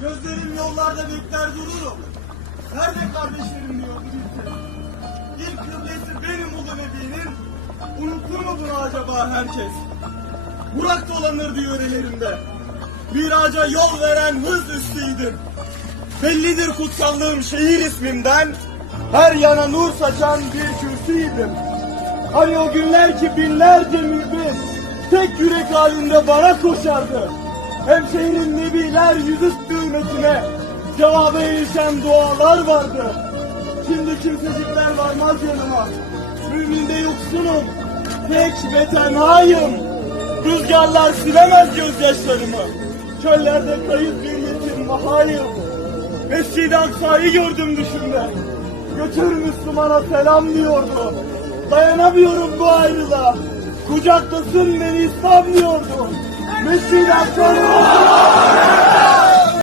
Gözlerim yollarda bekler dururum. Nerede kardeşlerim diyordu gitti. İlk kıblesi benim ulu Nebi'nin. Unutur mu bunu acaba herkes? Burak dolanırdı yörelerimde. Miraca yol veren hız üstüydüm. Bellidir kutsallığım şehir ismimden. Her yana nur saçan bir kürsüydüm. Hani o günler ki binlerce mümin tek yürek halinde bana koşardı. Hem şehrin nebiler yüzüstü hürmetine cevaba erişen dualar vardı. Şimdi kimsecikler varmaz yanıma. Müminde yoksunum, tek ve tenhayım. Rüzgarlar silemez gözyaşlarımı. Çöllerde kayıp bir yetim mahayım. Mescid-i Aksa'yı gördüm düşümde. Götür Müslümana selam diyordu. Dayanamıyorum bu ayrılığa. Kucaklasın beni İslam diyordu. Mescid-i Aksa'nın